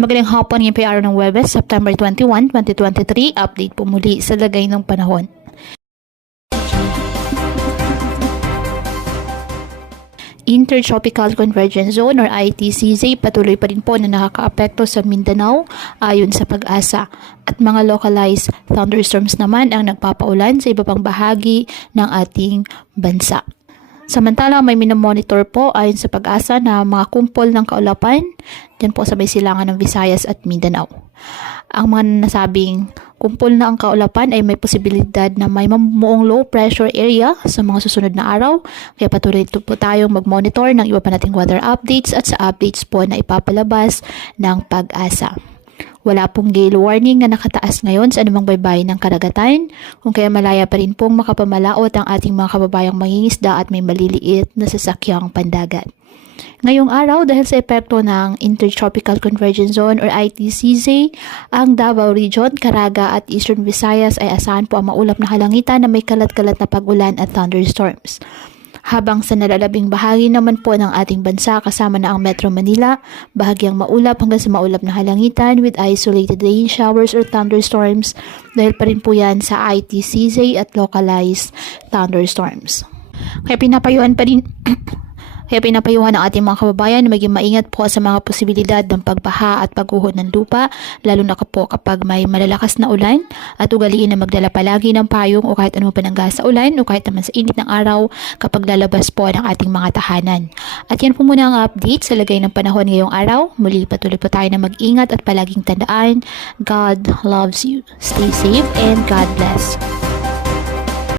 Magaling hapon, ngayon po yung araw ng Huwebes, September 21, 2023. Update po muli sa lagay ng panahon. Intertropical Convergence Zone or ITCZ patuloy pa rin po na nakakaapekto sa Mindanao ayon sa Pag-asa, at mga localized thunderstorms naman ang nagpapaulan sa iba pang bahagi ng ating bansa. Samantala, may minomonitor po ayon sa Pag-asa na mga kumpol ng kaulapan dyan po sa may silangan ng Visayas at Mindanao. Ang mga nasabing kumpol na ang kaulapan ay may posibilidad na may mamuong low pressure area sa mga susunod na araw. Kaya patuloy po tayong mag-monitor ng iba pa nating weather updates at sa updates po na ipapalabas ng Pag-asa. Wala pong gale warning na nakataas ngayon sa anumang baybayin ng karagatan, kung kaya malaya pa rin pong makapamalaot ang ating mga kababayang mangingisda at may maliliit na sasakyang pandagat. Ngayong araw, dahil sa epekto ng Intertropical Convergence Zone or ITCZ, ang Davao Region, Caraga at Eastern Visayas ay asahan po ang maulap na kalangitan na may kalat-kalat na pag-ulan at thunderstorms. Habang sa nalalabing bahagi naman po ng ating bansa kasama na ang Metro Manila, bahagyang maulap hanggang sa maulap na halangitan with isolated rain showers or thunderstorms dahil pa rin po yan sa ITCZ at localized thunderstorms. Kaya pinapayuhan ng ating mga kababayan na maging maingat po sa mga posibilidad ng pagbaha at pagguho ng lupa, lalo na po kapag may malalakas na ulan, at ugaliin na magdala palagi ng payong o kahit ano panangga sa ulan o kahit naman sa init ng araw kapag lalabas po ng ating mga tahanan. At yan po muna ang update sa lagay ng panahon ngayong araw. Muli patuloy po tayo na mag-ingat at palaging tandaan, God loves you. Stay safe and God bless.